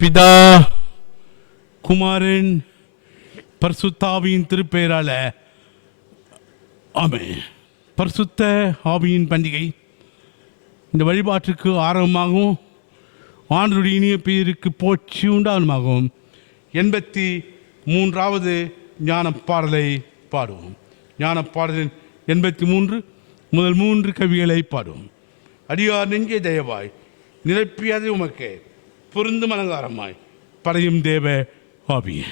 பிதா குமாரன் பரிசுத்தாவியின் திருப்பெயரால ஆமென். பரிசுத்த ஆவியின் பண்டிகை இந்த வழிபாட்டுக்கு ஆரம்பமாகவும் ஆண்டவருடைய இனிய பெயருக்கு போற்றி உண்டானமாகவும் 83வது ஞான பாடலை பாடுவோம். ஞான பாடலின் 83 முதல் 3 கவிகளை பாடுவோம். அடியார் நெஞ்சே தயவாய் நிரப்பியது உமக்கே பொருந்தும் அலங்காரமாய் படையும் தேவ ஆவியே.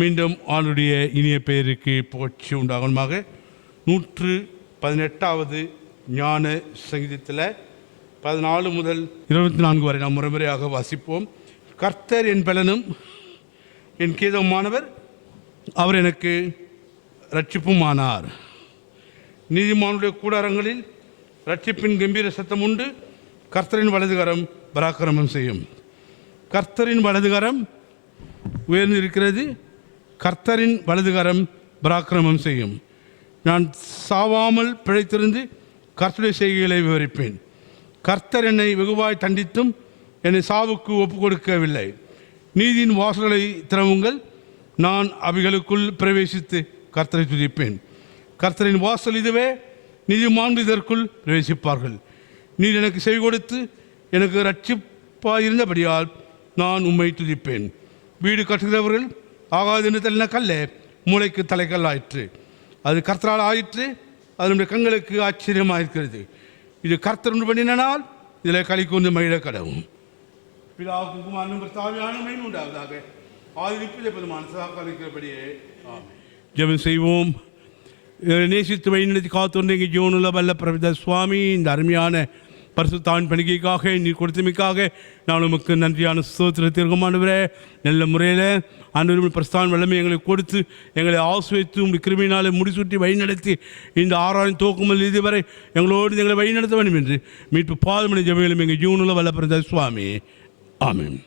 மீண்டும் ஆண்டுடைய இனிய பெயருக்கு போற்றி உண்டாகமாக 118வது ஞான சங்கீதத்தில் 14 முதல் 24 வரை நாம் முறைமுறையாக வாசிப்போம். கர்த்தர் என் பலனும் என் கீதமானவர், அவர் எனக்கு இரட்சிப்பும் ஆனார். நீதிமானுடைய கூடாரங்களில் இரட்சிப்பின் கம்பீர சத்தம் உண்டு. கர்த்தரின் வலதுகரம் பராக்கிரமம் செய்யும். கர்த்தரின் வலதுகரம் உயர்ந்திருக்கிறது. கர்த்தரின் வலதுகரம் பராக்கிரமம் செய்யும். நான் சாவாமல் பிழைத்திருந்து கர்த்தருடைய செய்கைகளை விவரிப்பேன். கர்த்தர் என்னை வெகுவாய் தண்டித்தும் என்னை சாவுக்கு ஒப்புக் கொடுக்கவில்லை. நீதியின் வாசல்களை திறவுங்கள், நான் அவைகளுக்குள் பிரவேசித்து கர்த்தரை துதிப்பேன். கர்த்தரின் வாசல் இதுவே, நீதிமான்கள் இதற்குள் பிரவேசிப்பார்கள். நீர் எனக்கு செவி கொடுத்து எனக்கு இரட்சிப்பாயிருந்தபடியால் நான் உம்மை துதிப்பேன். வீடு கட்டுகிறவர்கள் ஆகாது என்று தள்ளின கல்லே மூளைக்கு தலைக்கல் ஆயிற்று. அது கர்த்தரால் ஆயிற்று. அது நம்முடைய கண்களுக்கு ஆச்சரியமாக இருக்கிறது. இது கர்த்தர் ஒன்று பண்ணினால் இதில் களி கொண்டு மகிழ கடவும். பிதாவுக்கும் குமாரனும் பரிசுத்தாவியானவரும் உண்டாவதாக. ஆதியிலே பெருமான சகாக்களிக்கிறபடியே ஆமென். ஜெபம் செய்வோம். நேசித்து வழிநடத்தி காத்தொன்று எங்கள் ஜீவனுள்ள வல்ல பிரபுத சுவாமி, இந்த அருமையான பரிசுத்தாவின் பண்டிகைக்காக நீர் கொடுத்தமைக்காக நான் உமக்கு நன்றியான ஸ்தோத்திரத்திற்குமானவரே. நல்ல முறையில் ஆண்டவரும் பிரஸ்தான் வல்லமை எங்களை கொடுத்து எங்களை ஆசிர்வதித்து உங்கள் கிருபையினாலே முடிசூட்டி வழிநடத்தி இந்த 6 துவக்கமல் இதுவரை எங்களோடு எங்களை வழிநடத்த வேண்டும் என்று மீட்பு பாதமணி ஜெபங்களும் எங்கள் ஜீவனுள்ள வல்ல பிரபுத சுவாமி ஆமென்.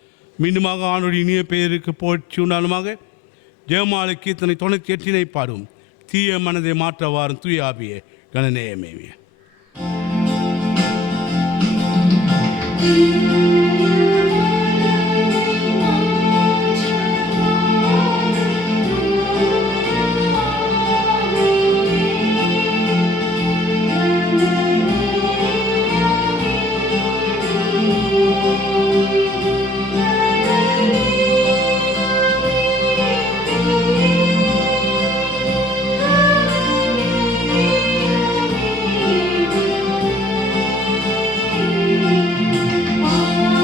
மீண்டுமாக ஆண்டவருடைய இனிய பெயருக்கு போற்றி உண்டாலுமாக ஜெயமாலை கீர்த்தனை 98 பாடும். தீய மனதை மாற்றவாறும் தூய ஆவியே கணநேயமேவிய. Oh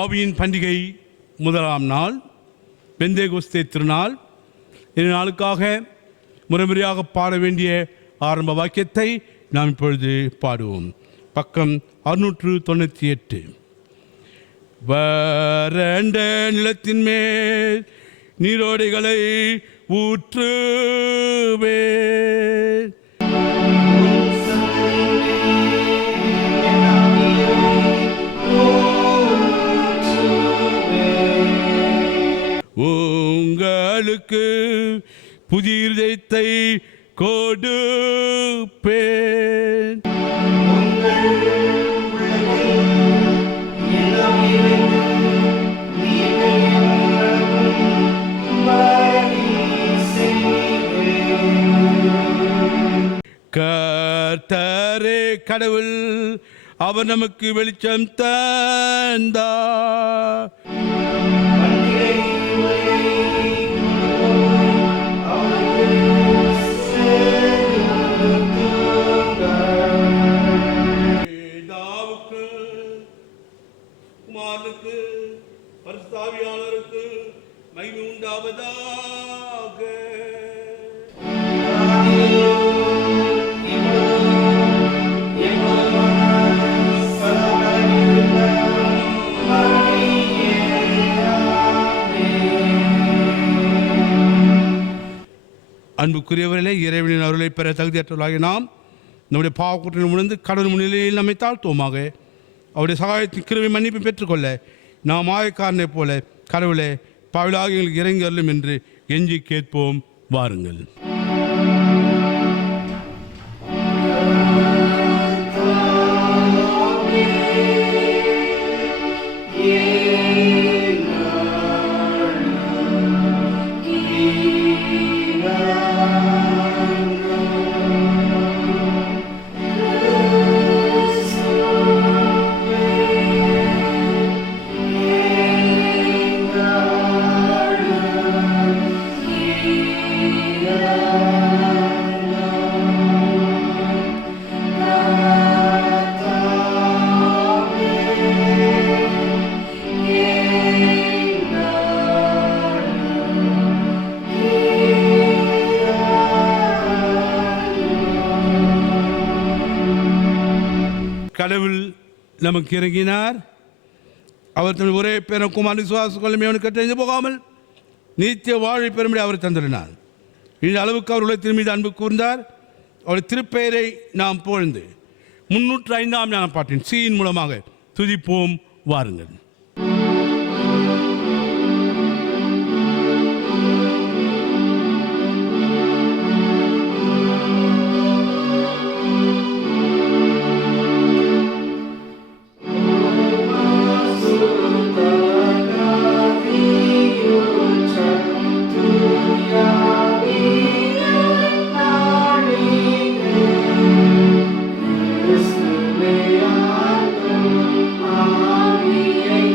ஆவியின் பண்டிகை முதலாம் நாள் பெந்தேகோஸ்தே திருநாள். இந்த நாளுக்காக முறைமுறையாக பாட வேண்டிய ஆரம்ப வாக்கியத்தை நாம் இப்பொழுது பாடுவோம். பக்கம் 698. வறண்ட நிலத்தின் மேல் நீரோடைகளை ஊற்றுவே, உங்களுக்கு புதிய இதயத்தை கொடுப்பேன். கர்த்தரே கடவுள், அவர் நமக்கு வெளிச்சம் தந்தார். குமாரனுக்கு பரிசுத்த ஆவியானவருக்கு மகிமை உண்டாவதாக. அன்புக்குரியவர்களே, இறைவனின் அருளை பெற தகுதியற்றவர்களாகிய நாம் நம்முடைய பாவக்குற்றம் உணர்ந்து கடவுள் முன்னிலையில் நம்மை தாழ்த்துவோமாக. அவருடைய சகாயத்தின் கிருபை மன்னிப்பு பெற்றுக்கொள்ள நாம் மாயக்காரனைப் போல கடவுளை பாவிலாக எங்களுக்கு இறங்கி அருளும் என்று எஞ்சி கேட்போம். வாருங்கள். கடவுள் நமக்கு இறங்கினார். அவர் தன் ஒரே பேர குமாரன் விசுவாசம் கொள்ளும் அவனுக்கு கற்றறிந்து போகாமல் நித்திய வாழை பெறும்படி அவர் தந்திருந்தார். இந்த அளவுக்கு அவர் உலகத்தின் மீது அன்பு கூர்ந்தார். அவருடைய திருப்பெயரை நாம் புகழ்ந்து 305ஆம் ஞான பாட்டின் சீயின் மூலமாக துதிப்போம். வாருங்கள். Amen.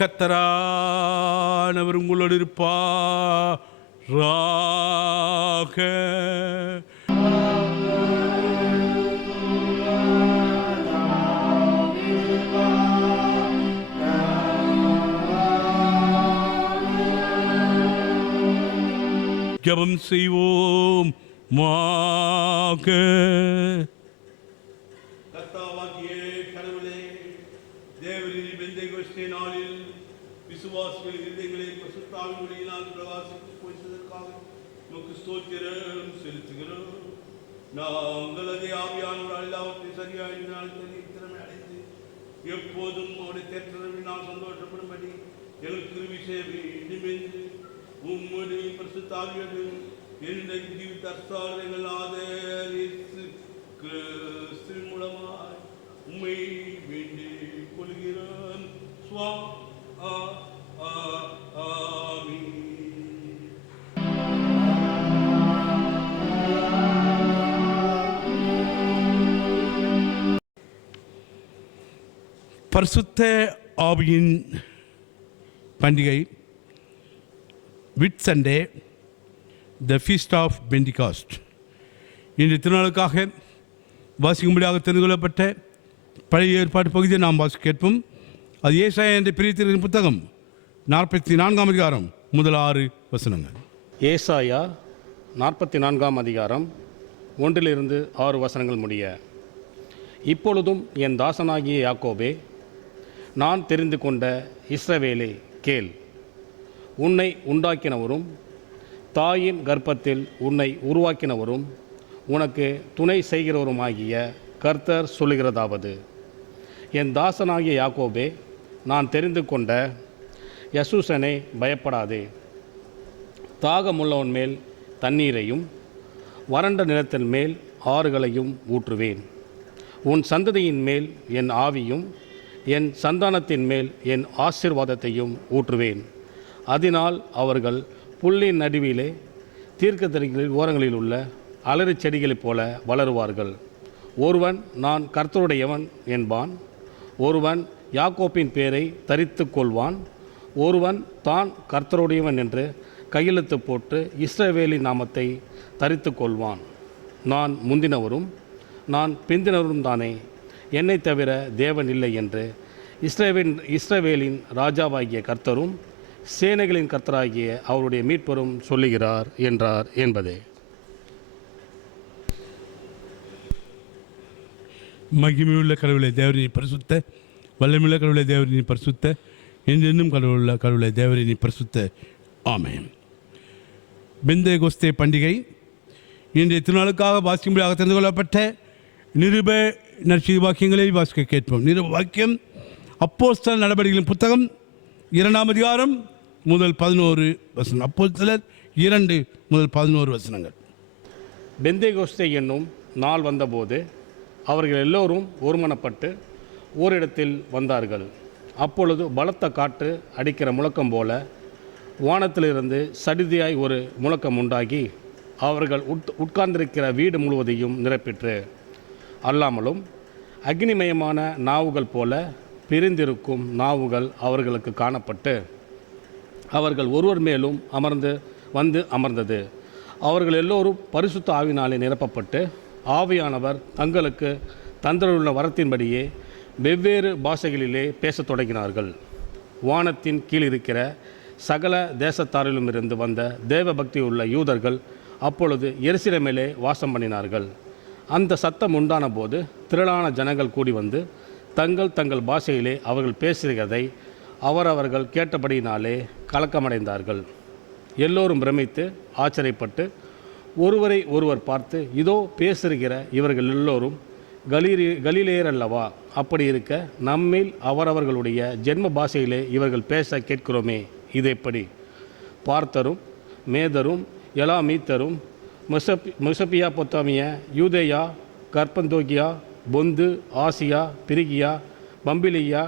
கர்த்தரானவர் உங்களோடு இருப்பாராக. ஜெபம் செய்வோம் மாக. கர்த்தாவாகிய கடவுளே, தேவரின் பெந்தேகோஸ்தே நாளில் விசுவாசிகளின் இதயங்களை பரிசுத்தாவின் ஒளியினால் பிரகாசித்து போய்ச்சதற்காக உமக்கு ஸ்தோத்திரம் செலுத்துகிறோம். நாங்கள் அதே ஆவியானவரால் எல்லாவற்றையும் சரியாக திறமை அடைந்து எப்போதும் அவருடைய தேற்றவினால் சந்தோஷப்படும்படி எங்களுக்கு கிருபை செய்ய வேண்டும் என்று உம்முடைய பரிசுத்தாவியோடு என்னை தர்சாலங்கள் கிறிஸ்துவின் மூலமாய் உம்மை வேண்டிக் கொள்கிறோம். ஆமென். பரிசுத்த ஆவியின் பண்டிகை, whit Sunday, the feast of Pentecost. இன்று திருநாளுக்காக வாசிக்கும்படியாக தெரிந்து கொள்ளப்பட்ட பழைய ஏற்பாட்டு பகுதியை நாம் வாசி கேட்போம். அது ஏசாயா என்ற பிரித்தின் புத்தகம் 44ஆம் அதிகாரம் முதல் 6 வசனங்கள். ஏசாயா 44ஆம் அதிகாரம் 1-6 வசனங்கள் முடிய. இப்பொழுதும் என் தாசனாகிய யாக்கோபே, நான் தெரிந்து கொண்ட இஸ்ரவேலே கேள். உன்னை உண்டாக்கினவரும் தாயின் கர்ப்பத்தில் உன்னை உருவாக்கினவரும் உனக்கு துணை செய்கிறவருமாகிய கர்த்தர் சொல்லுகிறதாவது: என் தாசனாகிய யாக்கோபே, நான் தெரிந்து கொண்ட யசூசனே, பயப்படாதே. தாகமுள்ளவன் மேல் தண்ணீரையும் வறண்ட நிலத்தின் மேல் ஆறுகளையும் ஊற்றுவேன். உன் சந்ததியின் மேல் என் ஆவியும் என் சந்தானத்தின் மேல் என் ஆசீர்வாதத்தையும் ஊற்றுவேன். அதனால் அவர்கள் புல்லின் நடுவிலே தீர்க்கதரிகளின் ஓரங்களில் உள்ள அலறி செடிகளைப் போல வளருவார்கள். ஒருவன் நான் கர்த்தருடையவன் என்பான். ஒருவன் யாக்கோப்பின் பேரை தரித்து கொள்வான். ஒருவன் தான் கர்த்தருடையவன் என்று கையெழுத்து போட்டு இஸ்ரவேலின் நாமத்தை தரித்து கொள்வான். நான் முந்தினவரும் நான் பிந்தினவரும் தானே, என்னை தவிர தேவன் இல்லை என்று இஸ்ரவேலின் ராஜாவாகிய கர்த்தரும் சேனைகளின் கர்த்தராகிய அவருடைய மீட்பரும் சொல்லுகிறார் என்றார் என்பதே. மகிமையுள்ள கடவுளை தேவரின் பரிசுத்த, வல்லமையுள்ள கடவுளை தேவரின் பரிசுத்த, என்றென்னும் கடவுளுள்ள கடவுளை தேவரின் பரிசுத்த. ஆமென். பெந்தேகோஸ்தே பண்டிகை இன்றைய திருநாளுக்காக வாசிக்கும்படியாக தெரிந்து கொள்ளப்பட்ட நிருப நற்செய்தி வாக்கியங்களை வாசிக்க கேட்போம். நிருப வாக்கியம் அப்போஸ்தலர் நடவடிக்கைகளின் புத்தகம் 2ஆம் அதிகாரம் முதல் 11 வசனம். அப்போஸ்தலர் 2 முதல் 11 வசனங்கள். பெந்தேகோஸ்தே என்னும் நாள் வந்தபோது அவர்கள் எல்லோரும் ஒருமனப்பட்டு ஓரிடத்தில் வந்தார்கள். அப்பொழுது பலத்த காற்று அடிக்கிற முழக்கம் போல வானத்திலிருந்து சடிதியாய் ஒரு முழக்கம் உண்டாகி அவர்கள் உட்கார்ந்திருக்கிற வீடு முழுவதையும் நிரப்பிற்று. அல்லாமலும் அக்னிமயமான நாவுகள் போல பிரிந்திருக்கும் நாவுகள் அவர்களுக்கு காணப்பட்டு அவர்கள் ஒருவர் மேலும் அமர்ந்தது. அவர்கள் எல்லோரும் பரிசுத்த ஆவியினாலே நிரப்பப்பட்டு ஆவியானவர் தங்களுக்கு தந்தருள்ள வரத்தின்படியே வெவ்வேறு பாஷைகளிலே பேசத் தொடங்கினார்கள். வானத்தின் கீழ் இருக்கிற சகல தேசத்தாரிலுமிருந்து வந்த தேவ பக்தி உள்ள யூதர்கள் அப்பொழுது எருசலேமிலே வாசம் பண்ணினார்கள். அந்த சத்தம் உண்டான போது திரளான ஜனங்கள் கூடி வந்து தங்கள் தங்கள் பாஷையிலே அவர்கள் பேசுகிறதை அவரவர்கள் கேட்டபடியினாலே கலக்கமடைந்தார்கள். எல்லோரும் பிரமித்து ஆச்சரியப்பட்டு ஒருவரை ஒருவர் பார்த்து, இதோ பேசுகிற இவர்கள் எல்லோரும் கலிலேயர் அல்லவா? அப்படி இருக்க நம்மில் அவரவர்களுடைய ஜென்ம பாஷையிலே இவர்கள் பேச கேட்கிறோமே, இது எப்படி? பார்த்தரும் மேதரும் எலாமீத்தரும் மெசப்பியா பொத்தாமிய யூதேயா கற்பந்தோகியா பொந்து ஆசியா பிரிகியா பம்பிலியா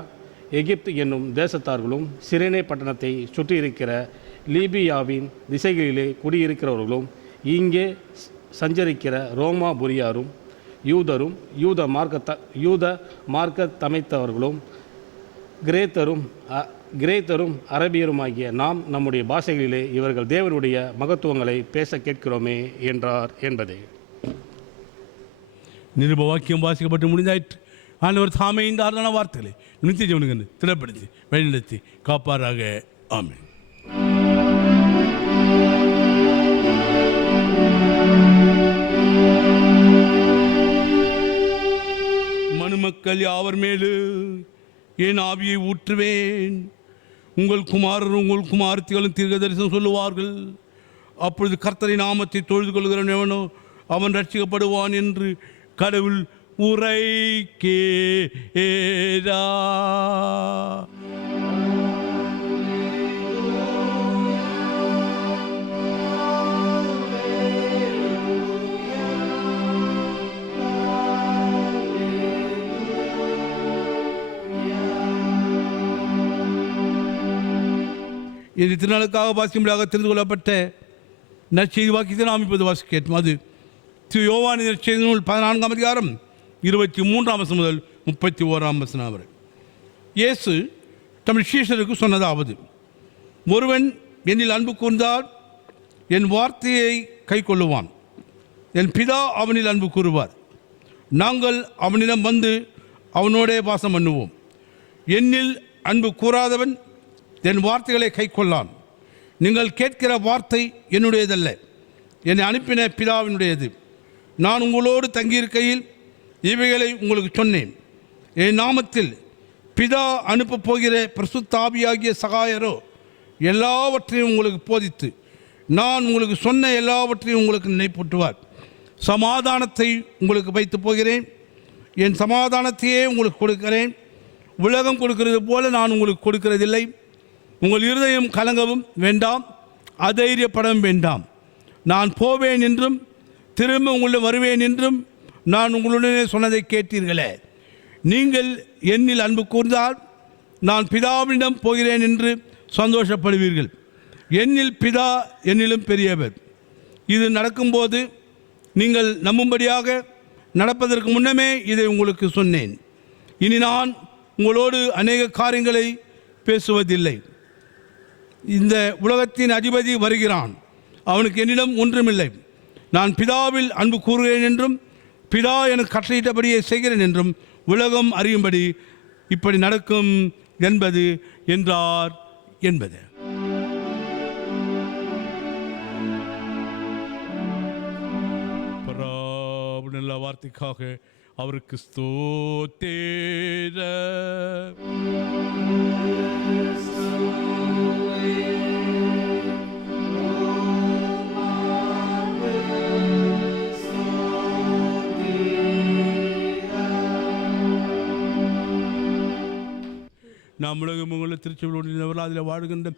எகிப்து என்னும் தேசத்தார்களும் சிரேனே பட்டணத்தை சுற்றியிருக்கிற லீபியாவின் திசைகளிலே குடியிருக்கிறவர்களும் இங்கே சஞ்சரிக்கிற ரோமா புரியாரும் யூதரும் யூத மார்க்க தமைத்தவர்களும் கிரேத்தரும் கிரேத்தரும் அரபியருமாகிய நாம் நம்முடைய பாஷைகளிலே இவர்கள் தேவனுடைய மகத்துவங்களை பேச கேட்கிறோமே என்றார் என்பதே. நிருப வாக்கியம் வாசிக்கப்பட்டு முடிந்தாயிற்று. ஆண்டவர் தாமே இந்த அருளான வார்த்தைகளை நித்திய ஜீவனுக்கு திடப்படுத்தி வழிநடத்தி காப்பாராக. ஆமென். மனுமக்கள் யாவர் மேலு என் ஆவியை ஊற்றுவேன். உங்கள் குமாரரும் உங்கள் குமாரத்திகளும் தீர்க்க தரிசனம் சொல்லுவார்கள். அப்பொழுது கர்த்தரின் நாமத்தை தொழுது கொள்கிறவன் எவனோ அவன் ரட்சிக்கப்படுவான் என்று கடவுள் உரைக்கேரா. இந்த திருநாளுக்காக வாசிக்கும்படியாக தெரிந்து கொள்ளப்பட்ட நற்செய்தி வாக்கியத்தை நாம் இப்போது வாசிக்கேட்டோம். அது திரு யோவானின் நற்செய்தி நூல் 14ஆம் அதிகாரம் 23ஆம் வசனம் முதல் 31ஆம் வசனம் வரை. இயேசு தம் சீஷருக்கு சொன்னதாவது: ஒருவன் என்னில் அன்பு கூர்ந்தால் என் வார்த்தையை கை கொள்ளுவான். என் பிதா அவனில் அன்பு கூறுவார். நாங்கள் அவனிடம் வந்து அவனோடே வாசம் பண்ணுவோம். என்னில் அன்பு கூறாதவன் என் வார்த்தைகளை கை கொள்ளான். நீங்கள் கேட்கிற வார்த்தை என்னுடையதல்ல, என்னை அனுப்பின பிதாவினுடையது. நான் உங்களோடு தங்கியிருக்கையில் இவைகளை உங்களுக்கு சொன்னேன். என் நாமத்தில் பிதா அனுப்பப் போகிற பரிசுத்த ஆவியாகிய சகாயரோ எல்லாவற்றையும் உங்களுக்கு போதித்து நான் உங்களுக்கு சொன்ன எல்லாவற்றையும் உங்களுக்கு நினைப்பூட்டுவார். சமாதானத்தை உங்களுக்கு வைத்து போகிறேன், என் சமாதானத்தையே உங்களுக்கு கொடுக்கிறேன். உலகம் கொடுக்கிறது போல நான் உங்களுக்கு கொடுக்கிறதில்லை. உங்கள் இருதயம் கலங்கவும் வேண்டாம், அதைரியப்படவும் வேண்டாம். நான் போவேன் என்றும் திரும்ப உங்களிடம் வருவேன் என்றும் நான் உங்களுடனே சொன்னதை கேட்டீர்களே. நீங்கள் என்னில் அன்பு கூர்ந்தால் நான் பிதாவிடம் போகிறேன் என்று சந்தோஷப்படுவீர்கள். என்னில் பிதா என்னிலும் பெரியவர். இது நடக்கும்போது நீங்கள் நம்பும்படியாக நடப்பதற்கு முன்னமே இதை உங்களுக்கு சொன்னேன். இனி நான் உங்களோடு அநேக காரியங்களை பேசுவதில்லை. இந்த உலகத்தின் அதிபதி வருகிறான், அவனுக்கு என்னிடம் ஒன்றுமில்லை. நான் பிதாவில் அன்பு கூறுகிறேன் என்றும் பிதா எனக்கு கட்டளையிட்டபடியே செய்கிறேன் என்றும் உலகம் அறியும்படி இப்படி நடக்கும் என்பது என்றார் என்பது. நல்ல வார்த்தைக்காக அவருக்கு ஸ்தோத்திர. நாம் உலகம் உள்ள திருச்சபையோடு இருந்தவர்களாக அதில் வாழ்கின்ற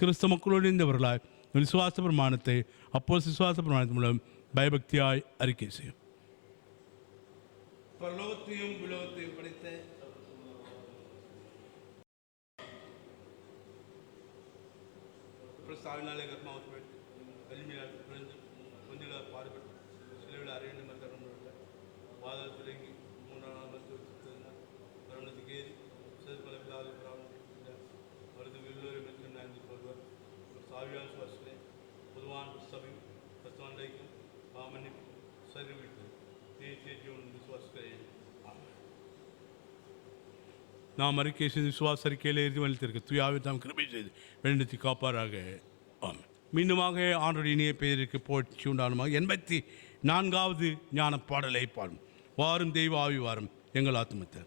கிறிஸ்தவ மக்களோடு இருந்தவர்களாய் விசுவாச பிரமாணத்தை அப்போஸ்தலர் விசுவாச பிரமாணத்தின் மூலம் பயபக்தியாய் அறிக்கை செய்யும். பரலோகத்தையும் உலகத்தையும் படைத்த சாவினாலே கர்மாவத்தில் வலிமையால் பிறந்து கொஞ்சம் பாடுபட்டு சிலவில் அறிவின மருத்துவ வாதல் தொடங்கி 3ஆம் நாள் மருத்துவத்துக்கு ஏறி சிறுபலவில்லாத மருது வில்லோரை மற்றும் நான்கு சொல்வார். சாவியால் சுவாசிலே பொதுவான சபை பிரஸ்தாண்டைக்கும் பாமன்னிப்பு சரிவிட்டு தேசிய விசுவாசிக்கிறேன். நாம் அறிக்கை செய்து விசுவாச அறிக்கையில் இறுதி வலித்திருக்க தூயாவை தாம் கிருபை செய்து வெளிநடத்தி காப்பாராக. ஆமாம். மீண்டுமாக ஆண்டோடைய இனிய பெயருக்கு போற்றி உண்டானமாக 84வது ஞான பாடலை பாடும். வாரும் தெய்வ ஆவி வாரும் எங்கள் ஆத்மத்தை.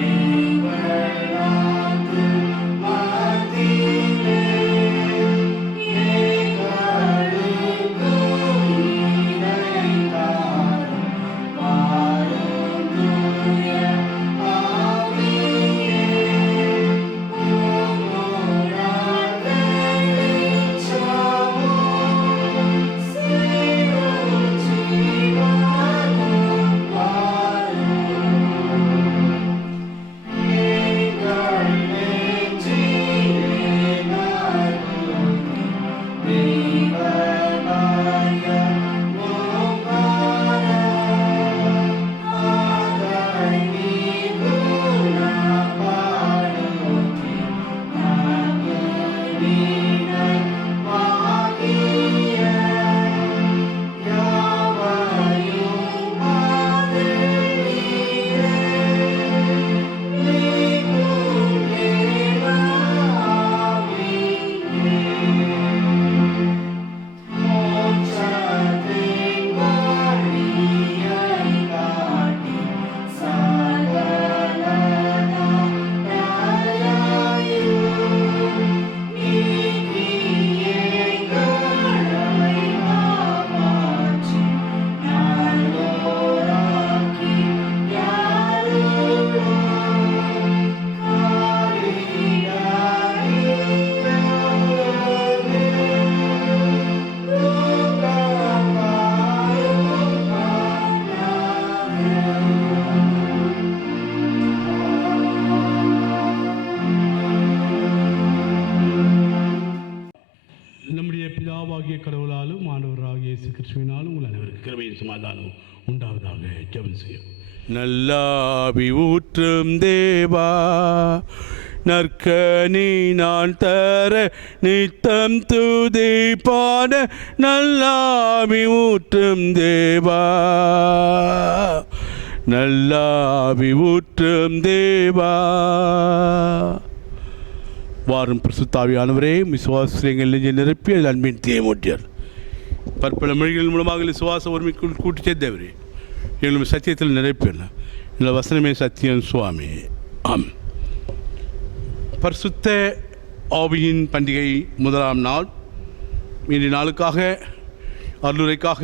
Amen. பிதாவாகிய கடவுளாலும் ஆண்டவராகிய இயேசு கிறிஸ்துவினாலும் உங்கள் அனைவருக்கு கிருபையும் சமாதானம் உண்டாவதாக. ஜெபம் செய்யும். நல்லாவி ஊற்றும் தேவா, நற்கனி நான் தர நித்தம் துதி பாட நல்லாவி ஊற்றும் தேவா, நல்லாவி ஊற்றும் தேவா. வாரும் பரிசுத்தாவியானவரே, விசுவாசங்கள் நெஞ்சை நிரப்பி அதில் அன்பின் தேமூட்டியார் பற்பல மொழிகள் மூலமாக விசுவாச ஒருமைக்குள் கூட்டி சேர்ந்தவரே, எங்களும் சத்தியத்தில் நிறைப்பேன். இந்த வசனமே சத்தியம் சுவாமி. ஆம். பரிசுத்த ஆவியின் பண்டிகை முதலாம் நாள். இன்றைய நாளுக்காக அருளுரைக்காக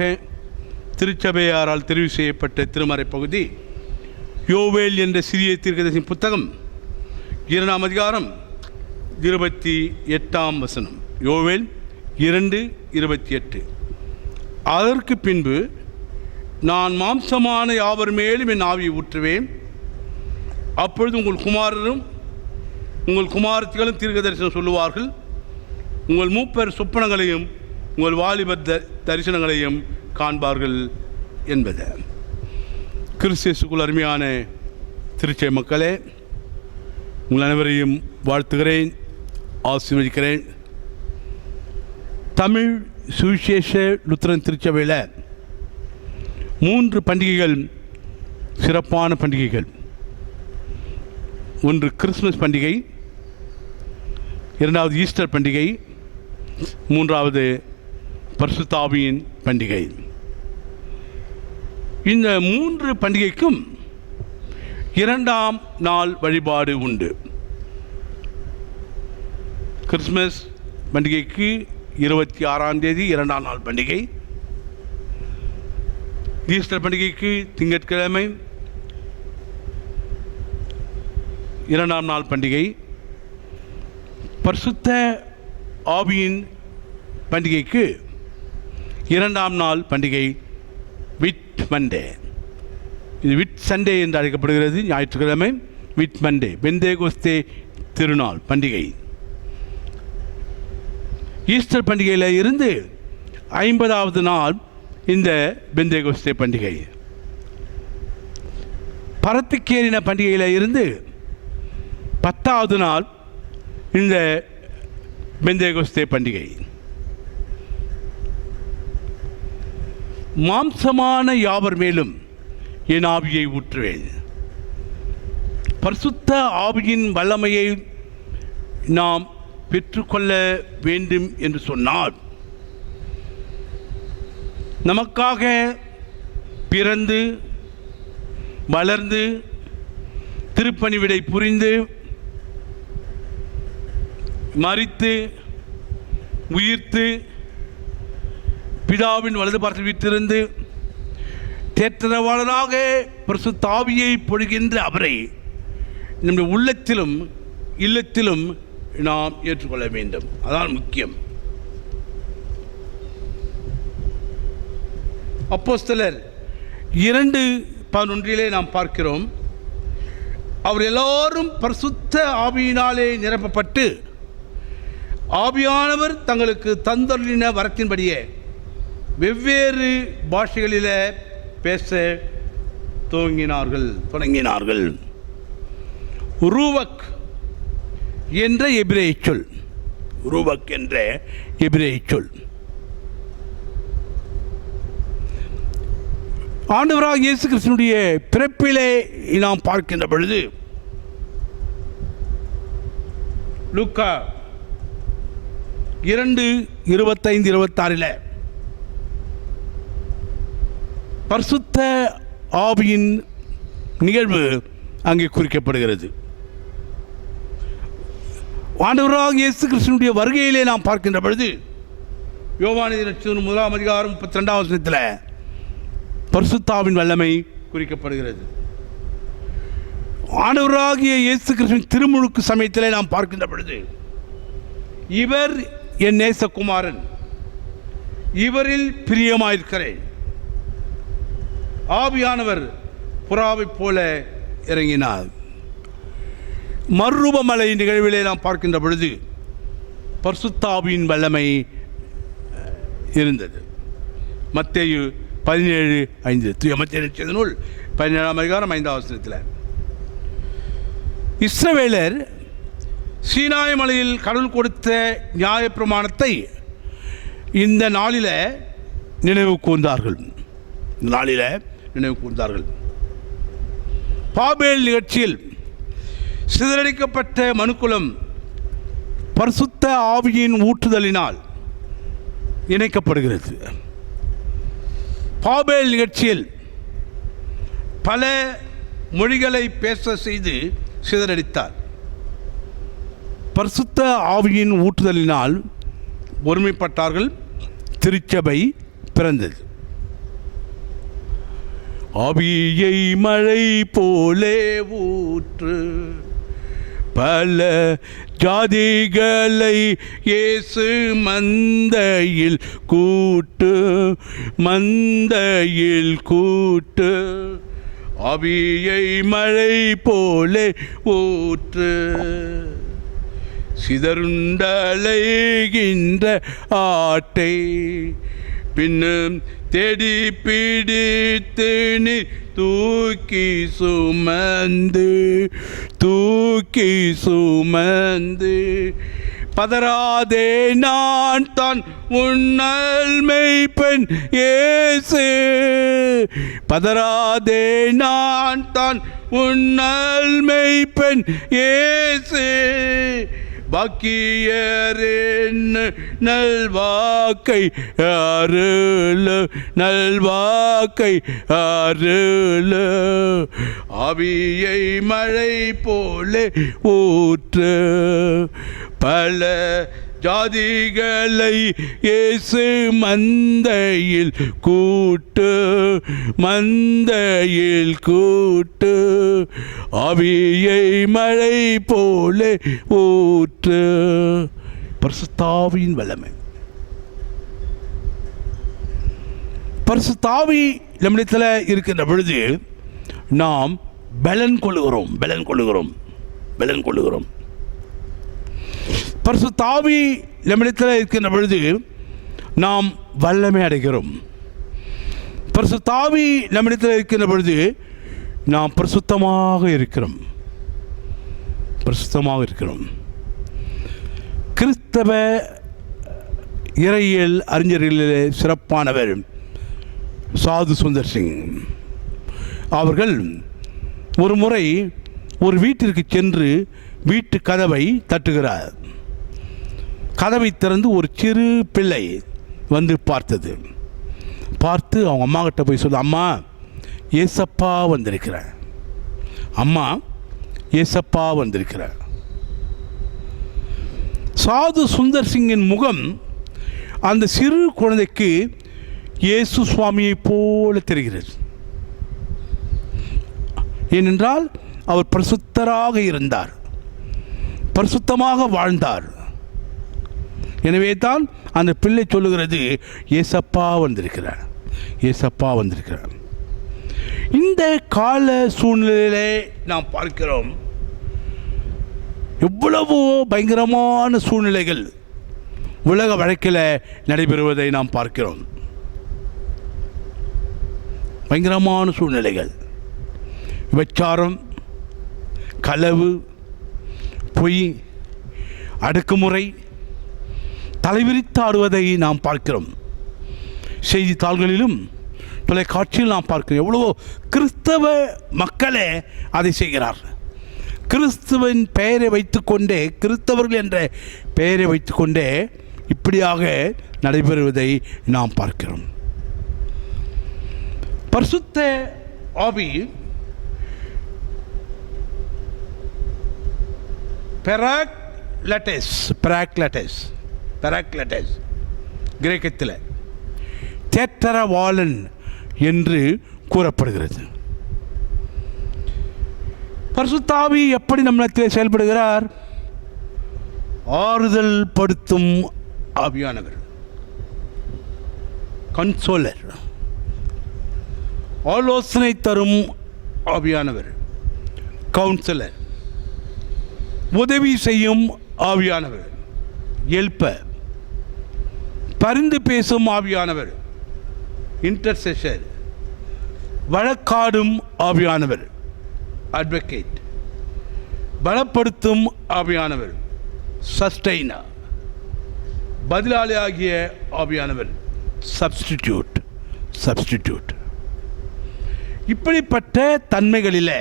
திருச்சபையாரால் தெரிவு செய்யப்பட்ட திருமறை பகுதி யோவேல் என்ற சிறிய தீர்க்கதரிசி புத்தகம் 2ஆம் அதிகாரம் 28ஆம் வசனம். யோவேல் 2:28. அதற்கு பின்பு நான் மாம்சமான யாவர் மேலும் என் ஆவியை ஊற்றுவேன். அப்பொழுது உங்கள் குமாரரும் உங்கள் குமாரத்திகளும் தீர்க்க தரிசனம் சொல்லுவார்கள். உங்கள் மூப்பர் சொப்பனங்களையும் உங்கள் வாலிபர் தரிசனங்களையும் காண்பார்கள் என்பது. கிறிஸ்துவுக்குள் அருமையான திருச்சை மக்களே, உங்கள் அனைவரையும் வாழ்த்துகிறேன், ஆசீர்வதிக்கிறேன். தமிழ் சுவிசேஷ லுத்தரன் திருச்சபையில் 3 பண்டிகைகள் சிறப்பான பண்டிகைகள். ஒன்று கிறிஸ்துமஸ் பண்டிகை, 2வது ஈஸ்டர் பண்டிகை, 3வது பரிசுத்த ஆவியின் பண்டிகை. இந்த 3 பண்டிகைக்கும் 2ஆம் நாள் வழிபாடு உண்டு. கிறிஸ்துமஸ் பண்டிகைக்கு 26ஆம் தேதி 2ஆம் நாள் பண்டிகை. ஈஸ்டர் பண்டிகைக்கு திங்கட்கிழமை 2ஆம் நாள் பண்டிகை. பரிசுத்த ஆவியின் பண்டிகைக்கு 2ஆம் நாள் பண்டிகை விட் மண்டே. இது விட் சண்டே என்று அழைக்கப்படுகிறது. ஞாயிற்றுக்கிழமை விட் மண்டே, பெந்தேகோஸ்தே திருநாள் பண்டிகை. ஈஸ்டர் பண்டிகையில் இருந்து 50வது நாள் இந்த பெந்தேகோஸ்தே பண்டிகை. பரத்துக்கேறின பண்டிகையில் இருந்து 10வது நாள் இந்த பெந்தேகோஸ்தே பண்டிகை. மாம்சமான யாவர் மேலும் என் ஆவியை ஊற்றுவேன். பரிசுத்த ஆவியின் வல்லமையை நாம் பெற்றுக்கொள்ள வேண்டும் என்று சொன்னால், நமக்காக பிறந்து வளர்ந்து திருப்பணிவிடை புரிந்து மரித்து உயிர்த்து பிதாவின் வலது பார்த்து வீட்டிலிருந்து தேற்றரவாளராக பரிசுத்த ஆவியை பொழிகின்ற அவரை நம்முடைய உள்ளத்திலும் இல்லத்திலும் நாம் ஏற்றுக்கொள்ள வேண்டும். அதான் முக்கியம். அப்போஸ்தலர் 2:11 நாம் பார்க்கிறோம், அவர் எல்லாரும் பரிசுத்த ஆவியினாலே நிரப்பப்பட்டு ஆவியானவர் தங்களுக்கு தந்தருளின வரத்தின்படியே வெவ்வேறு பாஷைகளில் பேச தொடங்கினார்கள். ரூவக் என்ற எபிரேய சொல், ரூவக் என்ற எபிரேய சொல். ஆண்டவராக இயேசு கிறிஸ்துவினுடைய பிறப்பிலே நாம் பார்க்கின்ற பொழுது லூக்கா 2:25-26 பரிசுத்த ஆவியின் நிகழ்வு அங்கே குறிக்கப்படுகிறது. ஆண்டவராக இயேசு கிறிஸ்துவினுடைய வருகையிலே நாம் பார்க்கின்ற பொழுது யோவான் 1ஆம் அதிகாரம் 32ஆம் வசனத்தில் பரிசுத்த ஆவியின் வல்லமை குறிக்கப்படுகிறது. ஆண்டவராகிய இயேசு கிறிஸ்துவின் திருமுழுக்கு சமயத்திலே நாம் பார்க்கின்ற பொழுது இவர் என் நேசகுமாரன், இவரில் பிரியமாயிருக்கிறேன். ஆவியானவர் புறாவைப் போல இறங்கினார். மறுரூபமலை நிகழ்விலே நாம் பார்க்கின்ற பொழுது பரிசுத்த ஆவியின் வல்லமை இருந்தது. மத்தேயு 17:5 தூய மத்தேயு நற்செய்தி நூல் 17ஆம் அதிகாரம் 5ஆம் வசனத்தில் இஸ்ரவேலர் சீனாய் மலையில் கடவுள் கொடுத்த நியாயப்பிரமாணத்தை இந்த நாளில் நினைவு கூர்ந்தார்கள். பாபேல் நிகழ்ச்சியில் சிதறடிக்கப்பட்ட மனுக்குலம் பரிசுத்த ஆவியின் ஊற்றுதலினால் இணைக்கப்படுகிறது. பாபேல் நிகழ்ச்சியில் பல மொழிகளை பேச செய்து சிதறடித்தார். பரிசுத்த ஆவியின் ஊற்றுதலினால் ஒருமைப்பட்டார்கள். திருச்சபை பிறந்தது. ஆவியை மழை போலே ஊற்று, பல ஜாதிகளை இயேசு மந்தையில் கூட்டு. ஆவியை மழை போலே ஊற்று, சிதறுண்டலைகின்ற ஆட்டை பின்னும் தேடி பிடித்து நீ தூக்கி சுமந்து பதறாதே, நான் தான் உன்னல் மெய்ப்பெண் இயேசு. பதறாதே, நான் தான் உன்னல் மெய்ப்பெண் இயேசு. பாக்கியரின் நல்வாக்கை அருள, ஆவியை மழை போலே ஊற்று, பல ஜாதிகளை இயேசு மந்தையில் கூட்டு, ஆவியை மழை போலே ஊற்று. பரிசுத்தாவியின் வல்லமை. பரிசுத்தாவி நம்மிடத்தில் இருக்கின்ற பொழுது நாம் பலன் கொள்ளுகிறோம். பரிசுத்தாவி நம்மிடத்தில் இருக்கின்ற பொழுது நாம் வல்லமை அடைகிறோம். பரிசுத்தாவி நம்மிடத்தில் இருக்கின்ற பொழுது நாம் பரிசுத்தமாக இருக்கிறோம். கிறிஸ்தவ இறையியல் அறிஞர்களிலே சிறப்பானவர் சாது சுந்தர் சிங் அவர்கள் ஒரு முறை ஒரு வீட்டிற்கு சென்று வீட்டு கதவை தட்டுகிறார். கதவை திறந்து ஒரு சிறு பிள்ளை வந்து பார்த்து அவங்க அம்மா கிட்ட போய் சொல்ல, அம்மா ஏசப்பா வந்திருக்கிறார். சாது சுந்தர் சிங்கின் முகம் அந்த சிறு குழந்தைக்கு இயேசு சுவாமியை போல தெரிகிறது. ஏனென்றால் அவர் பரிசுத்தராக இருந்தார், பரிசுத்தமாக வாழ்ந்தார். எனவே தான் அந்த பிள்ளை சொல்லுகிறது, ஏசப்பா வந்திருக்கிறார். இந்த கால சூழ்நிலையிலே நாம் பார்க்கிறோம், எவ்வளவோ பயங்கரமான சூழ்நிலைகள் உலக வழக்கில் நடைபெறுவதை நாம் பார்க்கிறோம். பயங்கரமான சூழ்நிலைகள், விபச்சாரம், களவு, பொய், அடக்குமுறை தலைவிரித்தாடுவதை நாம் பார்க்கிறோம். செய்தித்தாள்களிலும் தொலைக்காட்சியில் நாம் பார்க்கிறோம். எவ்வளவோ கிறிஸ்தவ மக்களே அதை செய்கிறார். கிறிஸ்துவின் பெயரை வைத்துக்கொண்டே, கிறிஸ்தவர்கள் என்ற பெயரை வைத்துக்கொண்டே இப்படியாக நடைபெறுவதை நாம் பார்க்கிறோம். பரிசுத்த ஆவி பெராக்லட்டஸ் கிரேக்கத்தில் தேற்றரவாளன் என்று கூறப்படுகிறது. பரிசுத்த ஆவி எப்படி நம்மிடத்தில் செயல்படுகிறார்? ஆறுதல் படுத்தும் ஆவியானவர், கன்சோலர். ஆலோசனை தரும் ஆவியானவர், கவுன்சிலர். உதவி செய்யும் ஆவியானவர், ஹெல்ப்பர். பரிந்து பேசும் ஆவியானவர், இன்டர்செஷர். வழக்காடும் ஆவியானவர், அட்வொகேட். பலப்படுத்தும் ஆவியானவர், சஸ்டெய்னர். பதிலாளி ஆகிய ஆவியானவர், சப்ஸ்டிடியூட். இப்படிப்பட்ட தன்மைகளிலே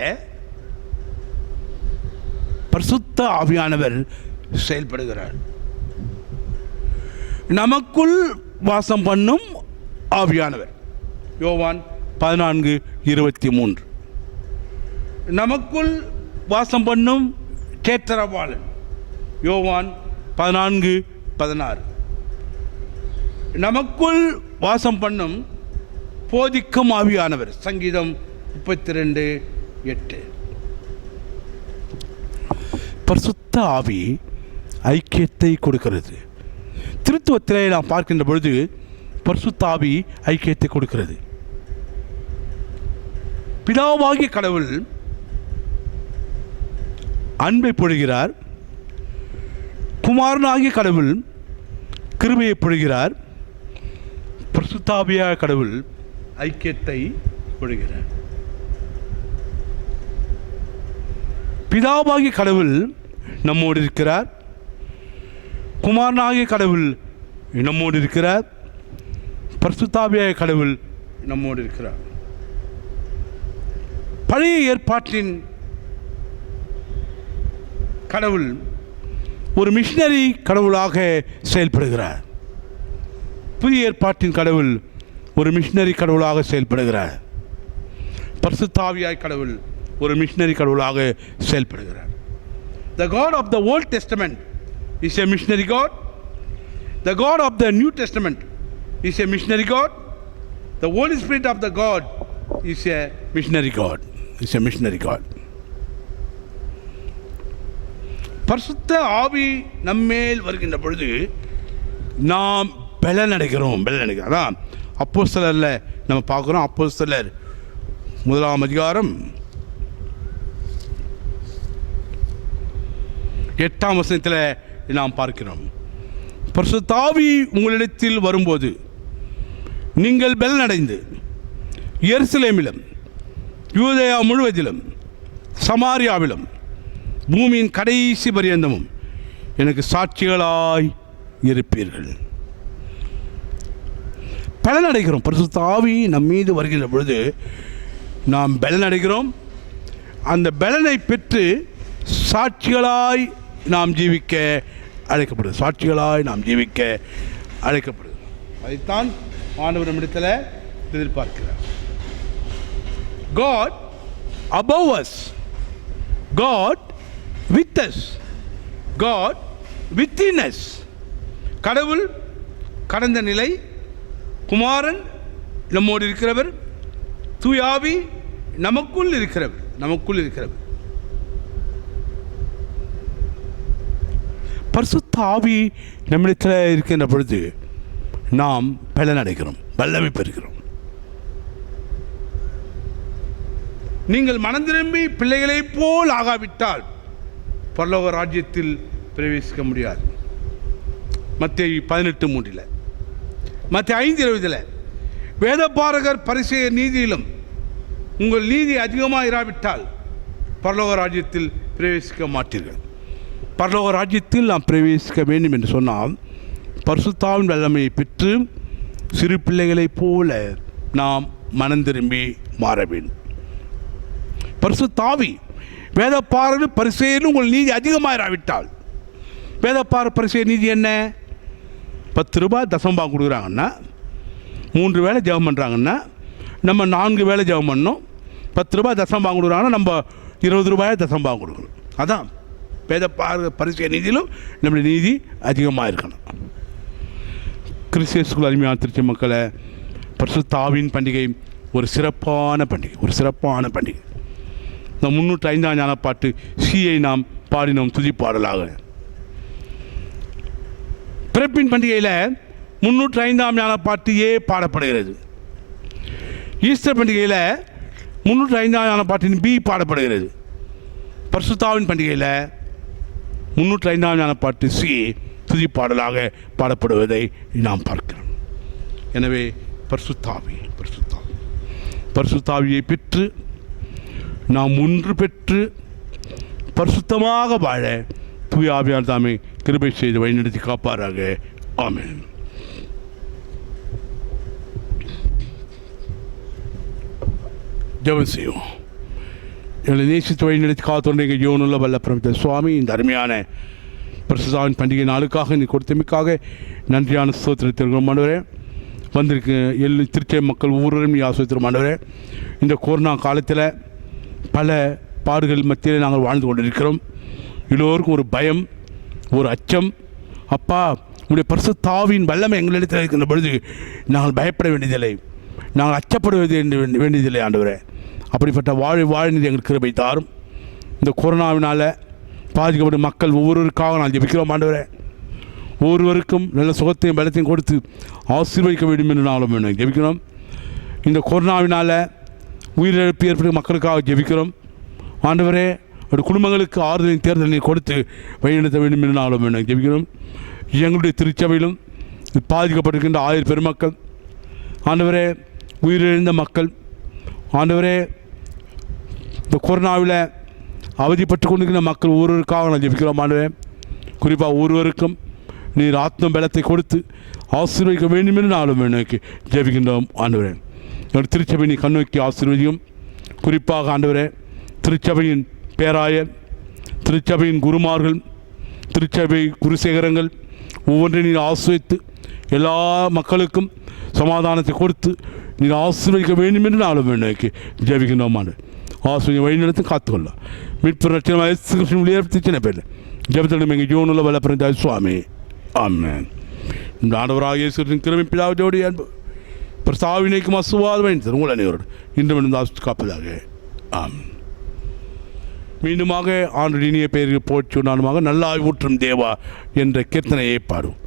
பரிசுத்த ஆவியானவர் செயல்படுகிறார். நமக்குள் வாசம் பண்ணும் ஆவியானவர், யோவான் 14:23. நமக்குள் வாசம் பண்ணும் தேற்றரவாளன், யோவான் 14:16. நமக்குள் வாசம் பண்ணும் போதிக்கும் ஆவியானவர், சங்கீதம் 32:8. பரிசுத்த ஆவி ஐக்கியத்தை கொடுக்கிறது. திருத்துவத்திலே நாம் பார்க்கின்ற பொழுது பரிசுத்த ஆவி ஐக்கியத்தை கொடுக்கிறது. பிதாவாகிய கடவுள் அன்பை பொழிகிறார், குமாரனாகிய கடவுள் கிருபையை பொழிகிறார், பரிசுத்த ஆவியாகிய கடவுள் ஐக்கியத்தை பொழிகிறார். பிதாவாகிய கடவுள் நம்மோடு இருக்கிறார், குமாரனாகிய கடவுள் நம்மோடு இருக்கிறார், பரிசுத்த ஆவியாகிய கடவுள் நம்மோடு இருக்கிறார். பழைய ஏற்பாட்டின் கடவுள் ஒரு மிஷனரி கடவுளாக செயல்படுகிறார். புதிய ஏற்பாட்டின் கடவுள் ஒரு மிஷனரி கடவுளாக செயல்படுகிறார். பரிசுத்த ஆவியாகிய கடவுள் ஒரு மிஷனரி கடவுளாக செயல்படுகிறார். The God of the Old Testament is a missionary God. The God of the New Testament is a missionary God. The Holy Spirit of the God is a missionary God. Is a missionary God. பரிசுத்த ஆவி நம்மேல் வருகின்ற பொழுது நாம் பலனடைகிறோம். அதான் அப்போஸ்தலர்ல நம்ம பார்க்குறோம். அப்போஸ்தலர் 1 அதிகாரம் 8 வசனத்தில் நாம் பார்க்கிறோம். பரிசுத்த ஆவி உங்களிடத்தில் வரும்போது நீங்கள் பலனடைந்து எருசலேமிலும் யூதேயா முழுவதிலும் சமாரியாவிலும் பூமியின் கடைசி பரியந்தமும் எனக்கு சாட்சிகளாய் இருப்பீர்கள். பலனடைகிறோம். பரிசுத்த ஆவி நம் மீது வருகின்ற பொழுது நாம் பலனடைகிறோம். அந்த பலனை பெற்று சாட்சிகளாய் நாம் ஜீவிக்க அழைக்கப்படுது. அதைத்தான் ஆண்டவர் நம்மிடத்தில் எதிர்பார்க்கிறார். God above us, God with us, God within us. கடவுள் கடந்த நிலை, குமாரன் நம்மோடு இருக்கிறவர், தூய ஆவி நமக்குள் இருக்கிறவர். பரிசுத்த ஆவி நம்மிடத்தில் இருக்கின்ற பொழுது நாம் பலனடைகிறோம், வல்லமை பெறுகிறோம். நீங்கள் மனம் திரும்பி பிள்ளைகளைப் போல் ஆகாவிட்டால் பரலோக ராஜ்யத்தில் பிரவேசிக்க முடியாது. மத்தேயு 18:3, மத்தேயு 5:20, வேதபாரகர் பரிசேயர் நீதியிலும் உங்கள் நீதி அதிகமாக இராவிட்டால் பரலோக ராஜ்யத்தில் பிரவேசிக்க மாட்டீர்கள். பரலோக ராஜ்யத்தில் நாம் பிரவேசிக்க வேண்டும் என்று சொன்னால் பரிசுத்தாவின் வல்லமையை பெற்று சிறு பிள்ளைகளைப் போல நாம் மனம் திரும்பி மாற வேண்டும். பரிசுத்தாவி வேதப்பாரகர் பரிசேயர் உங்கள் நீதி அதிகமாக இராவிட்டால், வேதப்பாரகர் பரிசேயர் நீதி என்ன? 10 ரூபாய் தசம்பா கொடுக்குறாங்கன்னா, 3 வேளை ஜெபம் பண்ணுறாங்கன்னா, நம்ம 4 வேளை ஜெபம் பண்ணோம். 10 ரூபாய் தசம்பா கொடுக்குறாங்கன்னா நம்ம 20 ரூபாயை தசம்பா கொடுக்கணும். அதான் வேதப்பாரகர் பரிசேயர் நீதியிலும் நம்முடைய நீதி அதிகமாக இருக்கணும். கிறிஸ்துவுக்குள் அருமையான திருச்சி மக்களை, பரிசுத்த ஆவியின் பண்டிகை ஒரு சிறப்பான பண்டிகை. இந்த 305ஆம் ஞானப்பாட்டு சியை நாம் பாடினோம் துதிப்பாடலாக. பிறப்பின் பண்டிகையில் 305ஆம் ஞானப்பாட்டு ஏ பாடப்படுகிறது. ஈஸ்டர் பண்டிகையில் 305ஆம் ஞானப்பாட்டின் பி பாடப்படுகிறது. பரிசுத்தாவின் பண்டிகையில் 305ஆம் ஞானப்பாட்டு சி துதிப்பாடலாக பாடப்படுவதை நாம் பார்க்கிறோம். எனவே பரிசுத்தாவியை பெற்று நாம் ஒன்று பெற்று பரிசுத்தமாக வாழ தூய ஆவியார் தாமே கிருபை செய்து வழிநடத்தி காப்பாராக. ஆமென். ஜெபம் செய்வோம். எங்களை நேசித்து வழிநடத்தி காத்தோன்ற எங்கள் ஜீவனுள்ள வல்ல பிரமித்த சுவாமி, இந்த அருமையான பரிசுத்தாவின் பண்டிகை நாளுக்காக நீ கொடுத்தமைக்காக நன்றியான ஸ்தோத்திரத்திற்கும் ஆண்டவரே. வந்திருக்கு திருச்சை மக்கள் ஒவ்வொருவரும் நீ ஆசிரியத்திலும் ஆண்டவரே. இந்த கொரோனா காலத்தில் பல பாடுகள் மத்தியில் நாங்கள் வாழ்ந்து கொண்டிருக்கிறோம். எல்லோருக்கும் ஒரு பயம், ஒரு அச்சம். அப்பா, உங்களுடைய பரிசுத்தாவின் வல்லமை எங்களிடத்தில் இருக்கின்ற பொழுது நாங்கள் பயப்பட வேண்டியதில்லை, நாங்கள் அச்சப்படுவது வேண்டியதில்லை ஆண்டவரே. அப்படிப்பட்ட வாழ்நிலை எங்களுக்கு கிருபை தாரும். இந்த கொரோனாவினால் பாதிக்கப்படும் மக்கள் ஒவ்வொருவருக்காக நான் ஜெபிக்கிறோம் ஆண்டவரே. ஒவ்வொருவருக்கும் நல்ல சுகத்தையும் பலத்தையும் கொடுத்து ஆசீர்வதிக்க வேண்டும் என்று நாளும் வேணும் ஜெபிக்கிறோம். இந்த கொரோனாவினால் உயிரிழப்பு ஏற்படும் மக்களுக்காக ஜெபிக்கிறோம் ஆண்டவரே. ஒரு குடும்பங்களுக்கு ஆறுதலின் தேர்தலை கொடுத்து வழிநடத்த வேண்டும் என்று நாளும் வேணும் ஜெபிக்கிறோம். எங்களுடைய திருச்சபையிலும் பாதிக்கப்பட்டிருக்கின்ற 1000 பெருமக்கள் ஆண்டவரே, உயிரிழந்த மக்கள் ஆண்டவரே, இந்த கொரோனாவில் அவதிப்பட்டு கொண்டிருக்கிற மக்கள் ஒவ்வொருவருக்காக நான் ஜெபிக்கிறோம் ஆண்டவரே. குறிப்பாக ஒவ்வொருவருக்கும் நீர் ஆத்ம பலத்தை கொடுத்து ஆசீர்வதிக்க வேண்டும் என்று நாளும் வேணும் ஜெபிக்கின்றோம் ஆண்டவரே. என்னுடைய திருச்சபை நீ கண்ணோக்கி ஆசீர்வதியும். குறிப்பாக ஆண்டவரே, திருச்சபையின் பேராயர், திருச்சபையின் குருமார்கள், திருச்சபை குருசேகரங்கள் ஒவ்வொன்றையும் நீர் ஆசிர்வதித்து எல்லா மக்களுக்கும் சமாதானத்தை கொடுத்து நீர் ஆசீர்வதிக்க வேண்டும் என்று நாளும் வேணும் ஜெபிக்கின்றோம் ஆண்டு. ஆசிரியர் வழிநடத்தி காத்துக்கொள்ளலாம். மீட்பு ரட்சணமாக சின்ன பேர் ஜெபத்திடம் எங்கள் ஜீவனுள்ள வல்லப்பிறந்த சுவாமி. ஆமென். இந்த ஆண்டவராக இயேசுவின் கிருபை பிதாவோடு அன்பு பிரஸ்தாவினைக்கும் அசுவாத வேண்டியது உங்கள் அனைவரோடு இன்றும் காப்பதாக. ஆமென். மீண்டுமாக ஆண்டு இனிய பெயருக்கு போச்சு நானுமாக நல்லா ஊற்றும் தேவா என்ற கீர்த்தனையை பாடும்.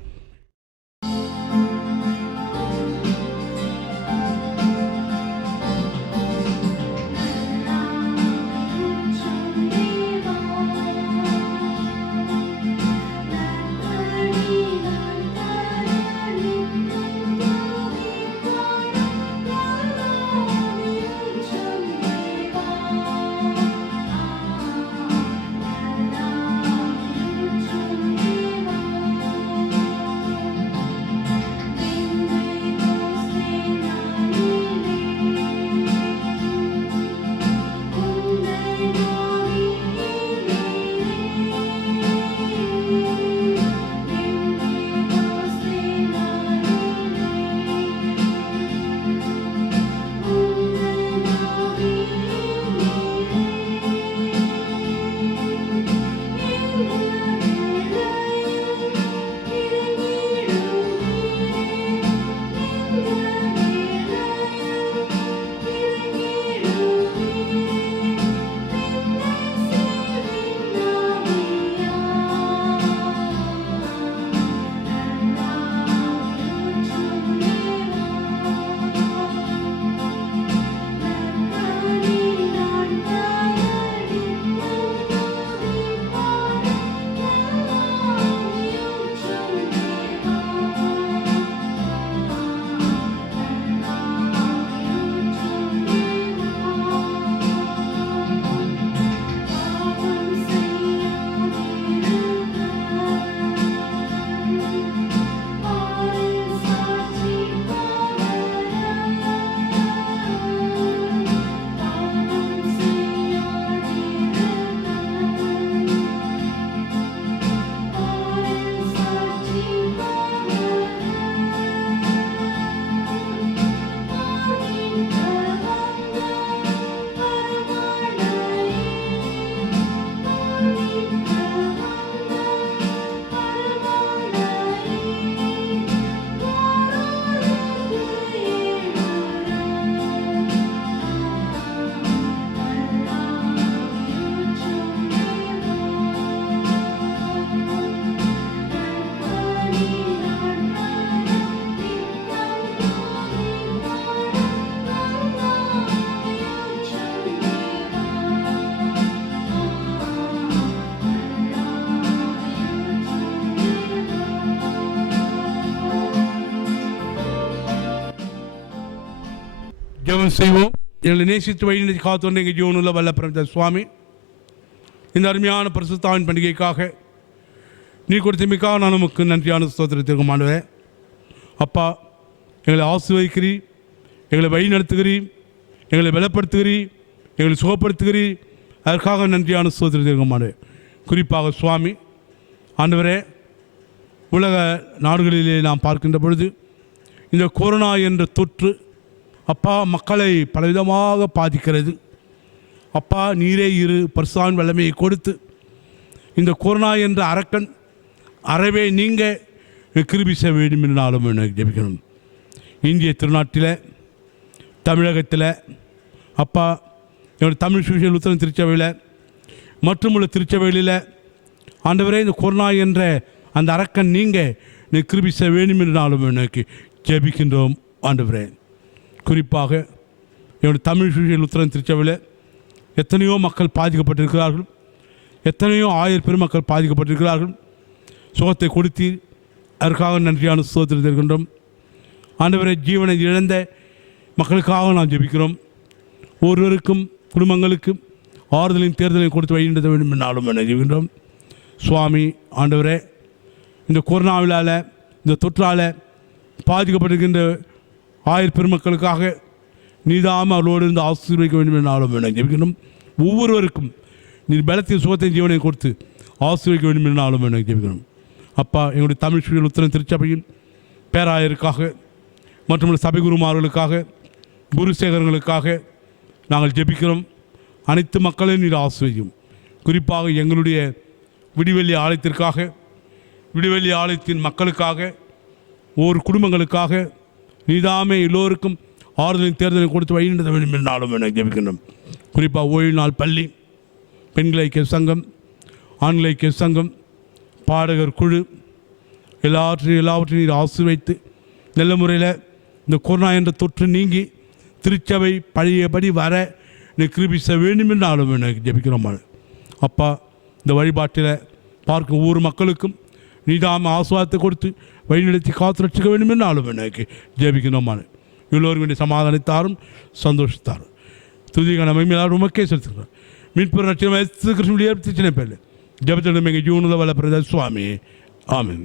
ஜெபம் செய்வோம். எங்களை நேசித்து வழிநடத்தி காத்து எங்கள் ஜீவனுள்ள வல்ல பிரபஞ்ச சுவாமி, இந்த அருமையான பரிசுத்தாவின் பண்டிகைக்காக நீ கொடுத்தமைக்காக நான் நமக்கு நன்றியான ஸ்தோத்திரத்திற்கு ஆண்டவரே. அப்பா, எங்களை ஆசீர்வதிக்கிறீர், எங்களை வழி நடத்துகிறீர், எங்களை பலப்படுத்துகிறீர், எங்களை சுகப்படுத்துகிறீர். அதற்காக நன்றியான ஸ்தோத்திரத்திற்கு ஆண்டவரே. குறிப்பாக சுவாமி ஆண்டவரே, உலக நாடுகளிலே நாம் பார்க்கின்ற பொழுது இந்த கொரோனா என்ற தொற்று அப்பா மக்களை பலவிதமாக பாதிக்கிறது. அப்பா, நீரே இரு பரிசுத்தாவின் வல்லமையை கொடுத்து இந்த கொரோனா என்ற அரக்கன் அறவே நீங்கள் கிருபை செய்ய வேண்டும் என்று நாளும் எனக்கு ஜெபிக்கணும். இந்திய திருநாட்டில், தமிழகத்தில் அப்பா, என்னுடைய தமிழ் சுவிசேஷ லுத்தரன் திருச்சபையில் மற்றும் உள்ள திருச்சபைகளில் ஆண்டவரே, இந்த கொரோனா என்ற அந்த அரக்கன் நீங்கள் கிருபை செய்ய வேண்டும் என்று நாளும் எனக்கு ஜெபிக்கின்றோம் ஆண்டவரே. குறிப்பாக என்னுடைய தமிழ் சுவிசேஷ லுத்தரன் திருச்சபையில் எத்தனையோ மக்கள் பாதிக்கப்பட்டிருக்கிறார்கள், எத்தனையோ ஆயிரம் பெருமக்கள் பாதிக்கப்பட்டிருக்கிறார்கள். சுகத்தை கொடுத்தீர், அதற்காக நன்றியான ஸ்தோத்திரம் இருக்கின்றோம் ஆண்டவரே. ஜீவனை இழந்த மக்களுக்காக நாம் ஜெபிக்கிறோம். ஒருவருக்கும் குடும்பங்களுக்கும் ஆறுதலையும் தேர்தலையும் கொடுத்து வழிநடத்த வேண்டும் என்றாலும் என ஜெபிக்கின்றோம் சுவாமி. ஆண்டவரே, இந்த கொரோனாவிலால், இந்த தொற்றால் பாதிக்கப்பட்டிருக்கின்ற ஆயிரம் பெருமக்களுக்காக நீதாம அவர்களோடு இருந்து ஆசீர்வதிக்க வேண்டும் என்றாலும் என ஜெபிக்கணும். ஒவ்வொருவருக்கும் நீ பலத்தையும் சுகத்தையும் ஜீவனையும் கொடுத்து ஆசீர்வதிக்க வேண்டும் என்றாலும் என ஜெபிக்கணும். அப்பா, எங்களுடைய தமிழ் சுவிசேஷ லுத்தரன் திருச்சபையின் பேராயருக்காக மற்றும் சபை குருமார்களுக்காக, குருசேகரங்களுக்காக நாங்கள் ஜெபிக்கிறோம். அனைத்து மக்களையும் நீர் ஆசீர்வதியும். குறிப்பாக எங்களுடைய விடிவெள்ளி ஆலயத்திற்காக, விடிவெள்ளி ஆலயத்தின் மக்களுக்காக, ஒவ்வொரு குடும்பங்களுக்காக நீதாமே எல்லோருக்கும் ஆறுதலின் தேர்தலை கொடுத்து வழிநடத்த வேண்டும் என்றாலும் என ஜெபிக்கின்றோம். குறிப்பாக ஓய்வு நாள் பள்ளி, பெண்கள் ஐக்கிய சங்கம், ஆண்கள் ஐக்கிய சங்கம், பாடகர் குழு எல்லாவற்றையும் நீர் ஆசீர்வதித்து நல்ல முறையில் இந்த கொரோனா என்ற தொற்று நீங்கி திருச்சபை பழையபடி வர நீ கிருபை செய்ய வேண்டும் என்றாலும் எனக்கு ஜெபிக்கிறோம். அப்பா, இந்த வழிபாட்டில் பார்க்கும் ஒவ்வொரு மக்களுக்கும் நீதாம ஆசுவாதத்தை கொடுத்து வழிநடத்தி காத்து ரட்சிக்க வேண்டும் என்றாலும் எனக்கு ஜெபிக்கிறோம். எல்லோரும் வேண்டிய சமாதானத்தாரும் சந்தோஷத்தாரும் துதிக்கான மகிமையாளர் உமக்கே செலுத்துகிறோம். மீட்பு ரட்சணம் கிருஷ்ணனுடைய பிரச்சனை பேரில் ஜபத்திடம் எங்கள் ஜீவனுள்ள வல்ல பிரதா சுவாமி. ஆமென்.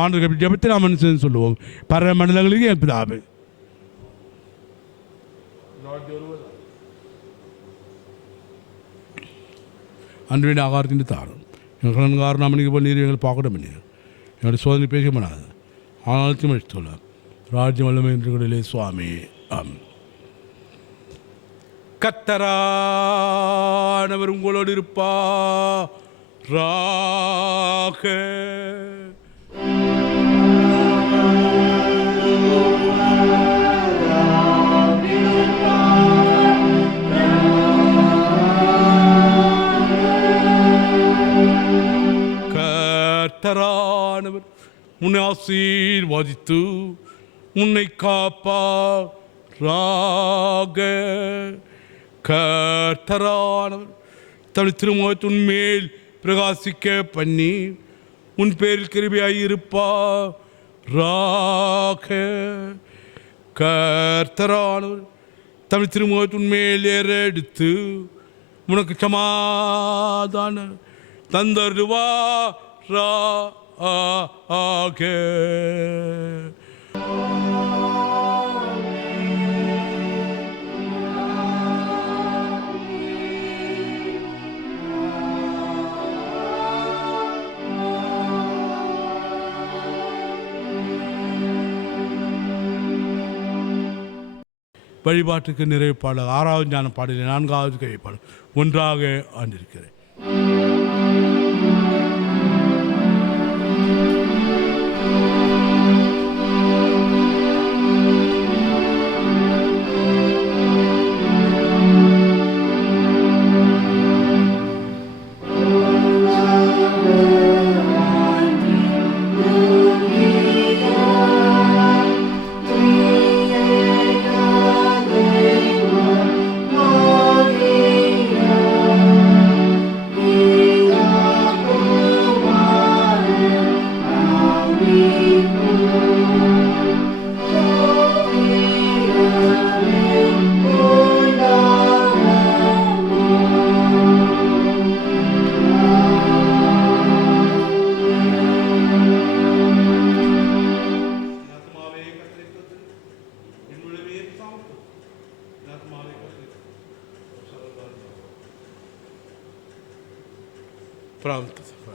ஆண்டு ஜபத்தை நாம் மனுஷன் சொல்லுவோம். பர மண்டலங்களுக்கு என் பிதாவே. அன்பின் ஆகாரத்தின் தாரும் எங்கள் கடன்காரன் அம்மனிக்கு போல் நீர் எங்களை பார்க்கணும் பண்ணி என்னுடைய சோதனை பேச பண்ணாது ஆனாலும் அழித்துள்ள ராஜ்யம் வல்லமை என்று சுவாமி. ஆம். கர்த்தரானவர் உங்களோடு இருப்பாராக. கர்த்தரானவர் உன்னை ஆசீர்வதித்து உன்னை காப்பாராக. கர்த்தரானவர் தன் திருமுகத்தை உன் மேல் பிரகாசிக்க பண்ணி உன் பேரில் கிருபையாய் இருப்பாராக. கர்த்தரானவர் தன் திருமுகத்தை உன் மேல் ஏறெடுத்து உனக்கு சமாதான தந்தருவாராக. வழிபாட்டுக்கு நிறைவு பாடல் 6வது ஞான பாடலில் 4வது கைப்பாடல் ஒன்றாக ஆண்டிருக்கிறேன். பிரார்த்தனை.